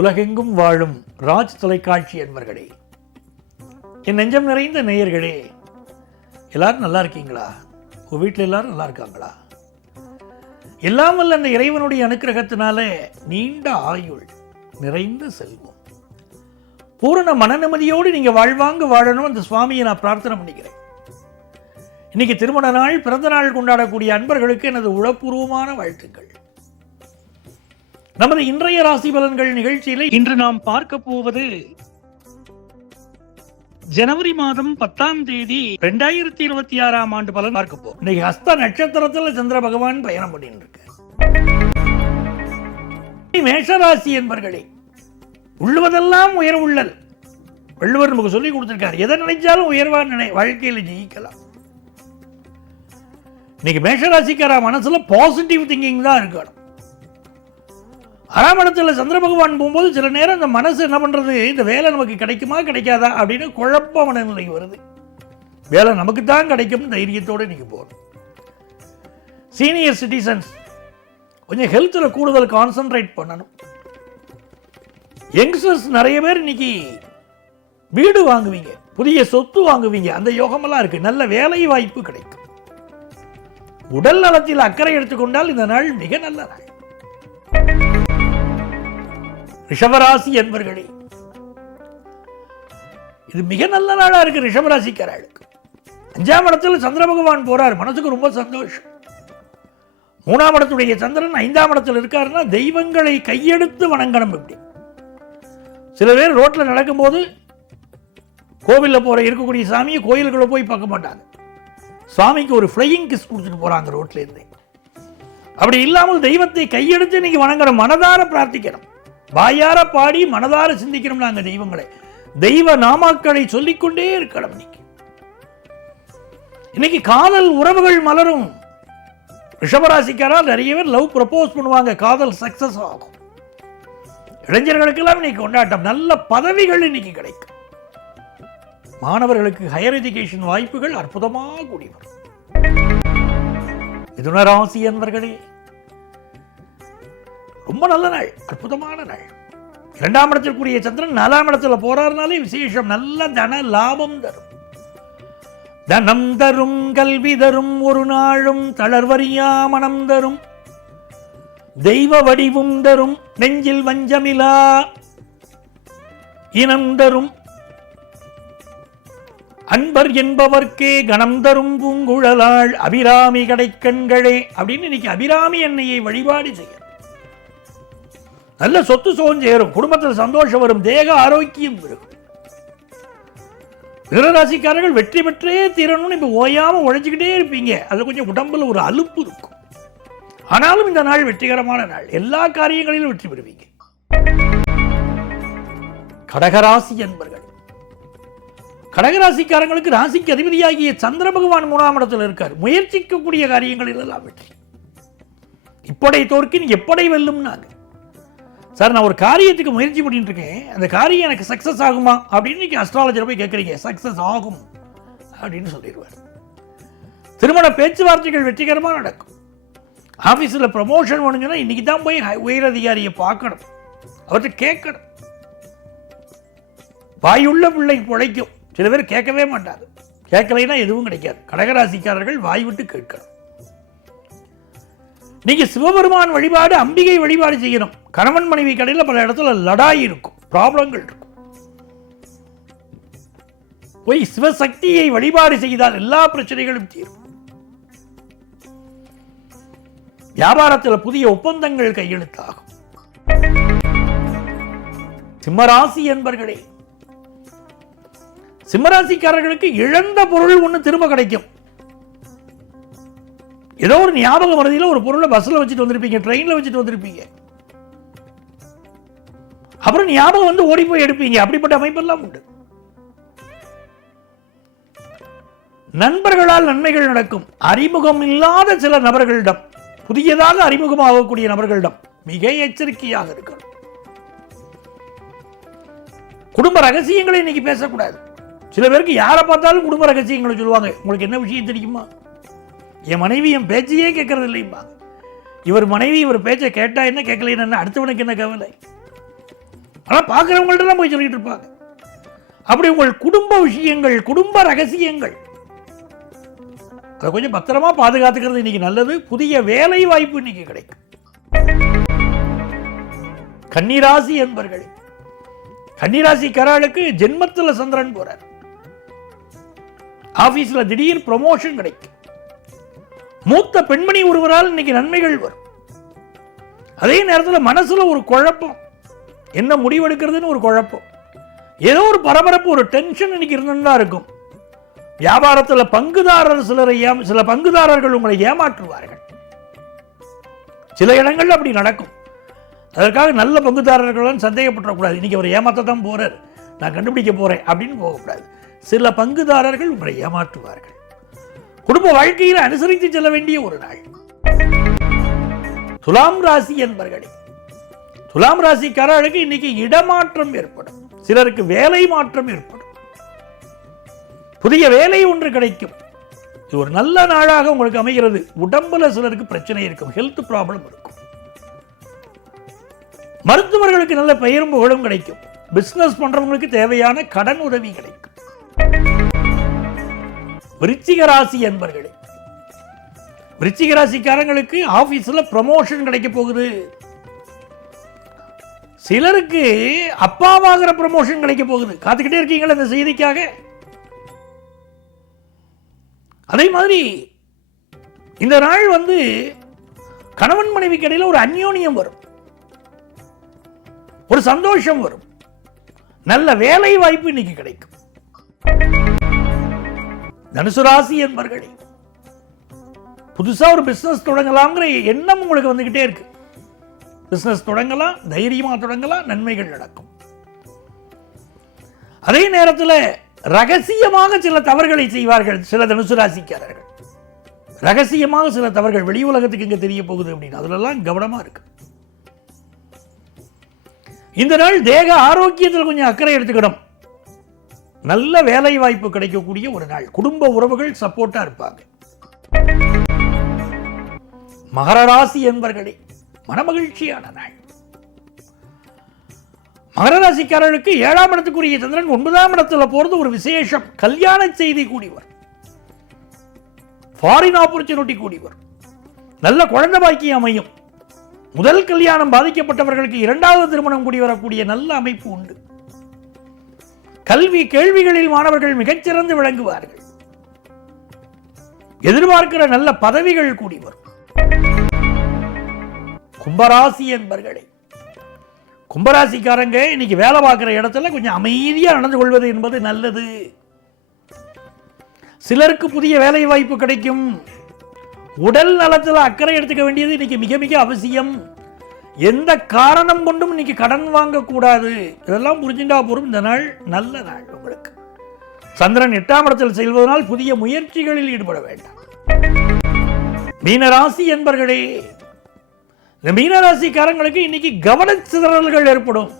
உலகெங்கும் வாழும் ராஜ் தொலைக்காட்சி அன்பர்களே, என் நெஞ்சம் நிறைந்த நேயர்களே, எல்லாரும் நல்லா இருக்கீங்களா? உங்கள் வீட்டில் எல்லாரும் நல்லா இருக்காங்களா? எல்லாம் வல்ல அந்த இறைவனுடைய அனுக்கிரகத்தினால நீண்ட ஆயுள், நிறைந்த செல்வம், பூரண மன நிம்மதியோடு நீங்கள் வாழ்வாங்க வாழணும் அந்த சுவாமியை நான் பிரார்த்தனை பண்ணிக்கிறேன். இன்னைக்கு திருமண நாள், பிறந்த நாள் கொண்டாடக்கூடிய அன்பர்களுக்கு எனது உளப்பூர்வமான வாழ்த்துக்கள். நமது இன்றைய ராசி பலன்கள் நிகழ்ச்சியில் இன்று நாம் பார்க்க போவது ஜனவரி மாதம் 10ஆம் தேதி 2026ஆம் ஆண்டு பலன் பார்க்க போறோம். இன்னைக்கு ஹஸ்த நட்சத்திரத்தில் சந்திர பகவான் பயணம் பண்ணிட்டு இருக்க. மேஷராசி என்பர்களே, உள்ளுவதெல்லாம் உயர் உள்ளல். வள்ளுவர் நமக்கு சொல்லி கொடுத்திருக்காரு, எதை நினைச்சாலும் உயர்வான வாழ்க்கையில் ஜெயிக்கலாம். இன்னைக்கு மேஷராசிக்கார மனசுல பாசிட்டிவ் திங்கிங் தான் இருக்கணும். 6ஆம் இடத்துல சந்திர பகவான் போகும்போது சில நேரம் இந்த மனசு என்ன பண்றது, இந்த வேலை நமக்கு கிடைக்குமா கிடைக்காதா அப்படின்னு குழப்ப மனநிலை வருது. வேலை நமக்கு தான் கிடைக்கும் தைரியத்தோடு இன்னைக்கு போகணும். சீனியர் சிட்டிசன்ஸ் கொஞ்சம் ஹெல்த்தில் கூடுதல் கான்சன்ட்ரேட் பண்ணணும். யங்ஸ்டர்ஸ் நிறைய பேர் இன்னைக்கு வீடு வாங்குவீங்க, புதிய சொத்து வாங்குவீங்க, அந்த யோகமெல்லாம் இருக்கு. நல்ல வேலை வாய்ப்பு கிடைக்கும். உடல் நலத்தில் அக்கறை எடுத்துக்கொண்டால் இந்த நாள் மிக நல்ல நாள். ரிஷபராசி என்பர்களே, இது மிக நல்ல நாளா இருக்கு ரிஷபராசிக்காரர்களுக்கு. 5ஆம் இடத்துல சந்திர பகவான் போறார், மனசுக்கு ரொம்ப சந்தோஷம். 3ஆம் இடத்துடைய சந்திரன் 5ஆம் இடத்துல இருக்காருன்னா தெய்வங்களை கையெடுத்து வணங்கணும். எப்படி சில பேர் ரோட்ல நடக்கும்போது கோவிலில் போற இருக்கக்கூடிய சாமியை கோயிலுக்குள்ள போய் பார்க்க மாட்டாங்க, சாமிக்கு ஒரு ஃப்ளையிங் கிஸ் கொடுத்துட்டு போறாங்க ரோட்ல இருந்து. அப்படி இல்லாமல் தெய்வத்தை கையெடுத்து இன்னைக்கு வணங்கணும், மனதார பிரார்த்திக்கணும், வாயார பாடி மனதார சிந்திக்கணும். நாங்கள் தெய்வங்களை, தெய்வ நாமாக்களை சொல்லிக்கொண்டே இருக்கணும். இன்னைக்கு காதல் உறவுகள் மலரும். ரிஷபராசிக்காரால் நிறைய பேர் லவ் ப்ரப்போஸ் பண்ணுவாங்க, காதல் சக்சஸ் ஆகும். இளைஞர்களுக்கெல்லாம் இன்னைக்கு கொண்டாட்டம், நல்ல பதவிகள் இன்னைக்கு கிடைக்கும். மாணவர்களுக்கு ஹையர் எஜுகேஷன் வாய்ப்புகள் அற்புதமாக கூடி வரும். மிதுன ராசி என்பர்களே, ரொம்ப நல்ல நாள், அற்புதமான நாள். 2ஆம் இடத்திற்குரிய சந்திரன் 4ஆம் இடத்துல போறாருனாலே விசேஷம். நல்ல தன லாபம் தரும், தனம் தரும், கல்வி தரும், ஒரு நாளும் தளர்வறியா மனம் தரும், தெய்வ வடிவும் தரும், நெஞ்சில் வஞ்சமிலா இனம் தரும், அன்பர் என்பவர்க்கே கணம் தரும் பூங்குழலாள் அபிராமி கடைக்கண்களே அப்படின்னு இன்னைக்கு அபிராமி அன்னையை வழிபாடு செய்ய நல்ல சொத்து சோகம் சேரும், குடும்பத்தில் சந்தோஷம் வரும், தேக ஆரோக்கியம் இருக்கும். மிதுனராசிக்காரர்கள் வெற்றி பெற்றே தீரணும்னு இப்ப ஓயாம உழைச்சிக்கிட்டே இருப்பீங்க. அது கொஞ்சம் உடம்புல ஒரு அலுப்பு இருக்கும். ஆனாலும் இந்த நாள் வெற்றிகரமான நாள், எல்லா காரியங்களிலும் வெற்றி பெறுவீங்க. கடகராசி என்பர்கள், கடகராசிக்காரங்களுக்கு ராசிக்கு அதிபதியாகிய சந்திர பகவான் 3ஆம் இடத்தில் இருக்கார். முயற்சிக்கக்கூடிய காரியங்களில் எல்லாம் வெற்றி. இப்படை தோற்கின் எப்படை வெல்லும். நாங்க சார், நான் ஒரு காரியத்துக்கு முயற்சி பண்ணிட்டு இருக்கேன், அந்த காரியம் எனக்கு சக்சஸ் ஆகுமா அப்படின்னு அஸ்ட்ராலஜர் போய் கேட்குறீங்க, சக்சஸ் ஆகும் அப்படின்னு சொல்லிடுவார். திருமண பேச்சுவார்த்தைகள் வெற்றிகரமாக நடக்கும். ஆஃபீஸில் ப்ரமோஷன் பண்ணுங்கன்னா இன்னைக்கு தான் போய் உயர் அதிகாரியை பார்க்கணும், அவர்கிட்ட கேட்கணும். வாயுள்ள பிள்ளை பிழைக்கும். சில பேர் கேட்கவே மாட்டாங்க, கேட்கலைன்னா எதுவும் கிடைக்காது. கடகராசிக்காரர்கள் வாய் விட்டு கேட்கணும். நீங்க சிவபெருமான் வழிபாடு, அம்பிகை வழிபாடு செய்யணும். கணவன் மனைவி கடையில் பல இடத்துல லடாய் இருக்கும், ப்ராப்ளங்கள் இருக்கும். போய் சிவசக்தியை வழிபாடு செய்தால் எல்லா பிரச்சனைகளும் தீரும். வியாபாரத்தில் புதிய ஒப்பந்தங்கள் கையெழுத்தாகும். சிம்மராசி என்பர்களே, சிம்மராசிக்காரர்களுக்கு இழந்த பொருள் ஒன்று திரும்ப கிடைக்கும். ஏதோ ஒரு ஞாபக மறதியில் ஒரு பொருளை பஸ்ல வச்சுட்டு வந்திருப்பீங்க, ட்ரெயின்ல வச்சுட்டு வந்திருப்பீங்க, அப்புறம் ஞாபகம் வந்து ஓடி போய் எடுப்பீங்க. அப்படிப்பட்ட அமைப்பெல்லாம் உண்டு. நண்பர்களால் நன்மைகள் நடக்கும். அறிமுகம் இல்லாத சில நபர்களிடம், புதியதாக அறிமுகமாகக்கூடிய நபர்களிடம் மிக எச்சரிக்கையாக இருக்கணும். குடும்ப ரகசியங்களை இன்னைக்கு பேசக்கூடாது. சில பேருக்கு யாரை பார்த்தாலும் குடும்ப ரகசியங்களை சொல்லுவாங்க. உங்களுக்கு என்ன விஷயம் தெரியுமா? என் மனைவி என் பேச்சையே கேட்கறது இல்லைம்மா. இவர் மனைவி இவர் பேச்சை கேட்டா என்ன, கேட்கல என்ன, அடுத்தவனுக்கு என்ன கவலை? ஆனால் பார்க்குறவங்கள்ட்ட தான் போய் சொல்லிட்டு இருப்பாங்க. அப்படி உங்கள் குடும்ப விஷயங்கள், குடும்ப ரகசியங்கள், அதை கொஞ்சம் பத்திரமா பாதுகாத்துக்கிறது இன்னைக்கு நல்லது. புதிய வேலை வாய்ப்பு இன்னைக்கு கிடைக்கும். கன்னிராசி என்பர்களே, கன்னிராசிக்காரர்களுக்கு ஜென்மத்தில் சந்திரன் போறார். ஆபீஸ்ல திடீர் ப்ரமோஷன் கிடைக்கும். மூத்த பெண்மணி ஒருவரால் இன்னைக்கு நன்மைகள் வரும். அதே நேரத்தில் மனசுல ஒரு குழப்பம், என்ன முடிவெடுக்கிறதுன்னு ஒரு குழப்பம், ஏதோ ஒரு பரபரப்பு, ஒரு டென்ஷன் இன்னைக்கு இருந்துதான் இருக்கும். வியாபாரத்தில் பங்குதாரர் சில பங்குதாரர்கள் உங்களை ஏமாற்றுவார்கள். சில இடங்கள்ல அப்படி நடக்கும். அதற்காக நல்ல பங்குதாரர்களும் சந்தேகப்படக்கூடாது. இன்னைக்கு அவர் ஏமாற்றத்தான் போறார், நான் கண்டுபிடிக்க போறேன் அப்படின்னு போகக்கூடாது. சில பங்குதாரர்கள் உங்களை ஏமாற்றுவார்கள். குடும்ப வாழ்க்கையில் அனுசரித்து செல்ல வேண்டிய ஒரு நாள். துலாம் ராசி என்பர்களே, துலாம் ராசிக்காரர்களுக்கு இன்னைக்கு இடமாற்றம் ஏற்படும். சிலருக்கு வேலை மாற்றம் ஏற்படும். புதிய வேலை ஒன்று கிடைக்கும். இது ஒரு நல்ல நாளாக உங்களுக்கு அமைகிறது. உடம்புல சிலருக்கு பிரச்சனை இருக்கும், ஹெல்த் ப்ராப்ளம் இருக்கும். மருத்துவர்களுக்கு நல்ல பெயரும் புகழும் கிடைக்கும். பிசினஸ் பண்றவங்களுக்கு தேவையான கடன் உதவி கிடைக்கும். விருச்சிக ராசி என்பர்களே, விருச்சிக ராசிக்காரங்களுக்கு ஆபீஸ்ல ப்ரமோஷன் கிடைக்க போகுது. சிலருக்கு அப்பாவாகிற ப்ரமோஷன் கிடைக்க போகுது. காத்துக்கிட்டே இருக்கீங்களா இந்த செய்திக்காக? அதே மாதிரி இந்த நாள் கணவன் மனைவிக்கு இடையில ஒரு அந்யோன்யம் வரும், ஒரு சந்தோஷம் வரும். நல்ல வேலை வாய்ப்பு இன்னைக்கு கிடைக்கும். தனுசு ராசி என்பர்களே, புதுசா ஒரு பிசினஸ் தொடங்கலாம்ங்கிற எண்ணம் உங்களுக்கு வந்துகிட்டே இருக்கு. பிசினஸ் தொடங்கலாம், தைரியமா தொடங்கலாம், நன்மைகள் நடக்கும். அதே நேரத்தில் ரகசியமாக சில தவறுகளை செய்வார்கள் சில தனுசு ராசிக்காரர்கள். ரகசியமாக சில தவறுகள் வெளி உலகத்துக்கு இங்க தெரிய போகுது அப்படின்னு அதுலெல்லாம் கவனமா இருக்கு. இந்த நாள் தேக ஆரோக்கியத்தில் கொஞ்சம் அக்கறை எடுத்துக்கணும். நல்ல வேலை வாய்ப்பு கிடைக்கக்கூடிய ஒரு நாள். குடும்ப உறவுகள் சப்போர்ட்டா இருப்பாங்க. மகர ராசி என்பர்களே, மனமகிழ்ச்சியான நாள். மகர ராசிக்காரர்களுக்கு 7ஆம் இடத்துக்குரிய சந்திரன் 9ஆம் இடத்துல போறது ஒரு விசேஷம். கல்யாண செய்தி கூடி வரும், ஃபாரின் ஆப்பர்ச்சுனிட்டி கூடி வரும், நல்ல குழந்தை பாக்கியம் அமையும். முதல் கல்யாணம் பாதிக்கப்பட்டவர்களுக்கு 2வது திருமணம் கூடி வரக்கூடிய நல்ல அமைப்பு உண்டு. கல்வி கேள்விகளில் மாணவர்கள் மிகச்சிறந்து விளங்குவார்கள். எதிர்பார்க்கிற நல்ல பதவிகள் கூடி வரும். கும்பராசி என்பர்களே, கும்பராசிக்காரங்க இன்னைக்கு வேலை பார்க்கிற இடத்துல கொஞ்சம் அமைதியா நடந்து கொள்வது என்பது நல்லது. சிலருக்கு புதிய வேலை வாய்ப்பு கிடைக்கும். உடல் நலத்தில் அக்கறை எடுத்துக்க வேண்டியது இன்னைக்கு மிக மிக அவசியம். எந்த காரணம் கொண்டும் இன்னைக்கு கடன் வாங்கக்கூடாது. இதெல்லாம் புரிஞ்சுட்டா போரும். இந்த நாள் நல்ல நாள் உங்களுக்கு. சந்திரன் 8ஆம் இடத்தில் செல்வதனால் புதிய முயற்சிகளில் ஈடுபட வேண்டாம். மீனராசி என்பர்களே, இந்த மீனராசிக்காரங்களுக்கு இன்னைக்கு கவனச்சிதறல்கள் ஏற்படும்.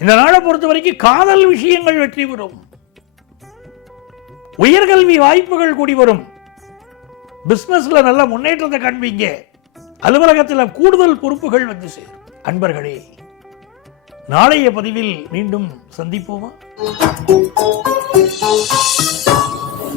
இந்த நாளை பொறுத்த வரைக்கும் காதல் விஷயங்கள் வெற்றி பெறும். உயர்கல்வி வாய்ப்புகள் கூடி வரும். பிசினஸ்ல நல்ல முன்னேற்றத்தை காண்பீங்க. அலுவலகத்தில் கூடுதல் பொறுப்புகள் வந்து சேரும். அன்பர்களே, நாளைய பதிவில் மீண்டும் சந்திப்போமா?